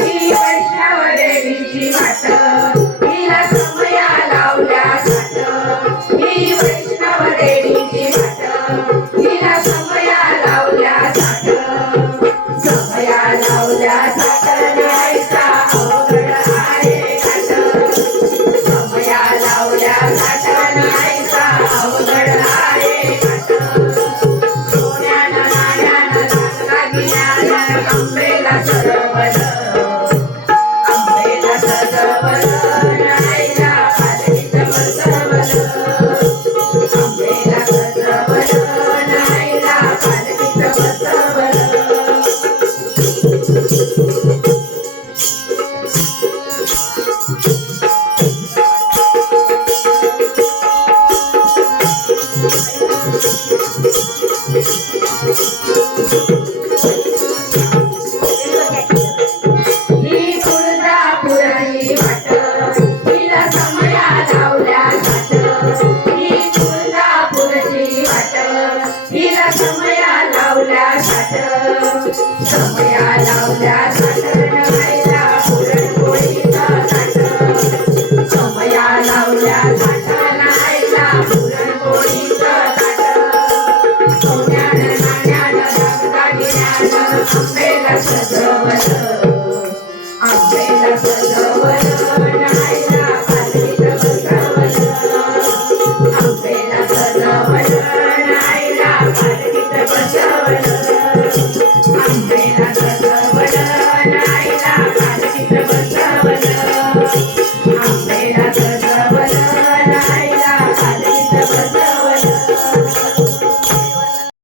ही वैष्णव देवीची वाट हिला समया लावल्या साठ ही वैष्णव देवीची वाट हिला समया लावल्या साठ समया लावल्या साठ न्यायचा अवघड आहे घाट समया लावल्या साठ न्यायचा अवघड आहे घाट सोन्यानं नाण्यानं दागदागिन्यानं आंबेला सजवलं आंबेला सजवलं न्यायला पालखीत बसवलं आंबेला सजवलं न्यायला पालखीत बसवलं ही तुळजापुराची वाट हिला समया लावल्या साठ ही तुळजापुरची वाट हिला समया लावल्या साठ समया लावल्या साठ न्यायला पुरणपोळीचा ताट समया लावल्या साठ न्यायला पुरणपोळीचं ताट सोन्यानं नाण्यानं दागदागिन्यानं आंबेला सजवलं आंबेला सजवलं न्यायला पालखीत बसवलं आंबेला सजवलं न्यायला पालखीत बसवलं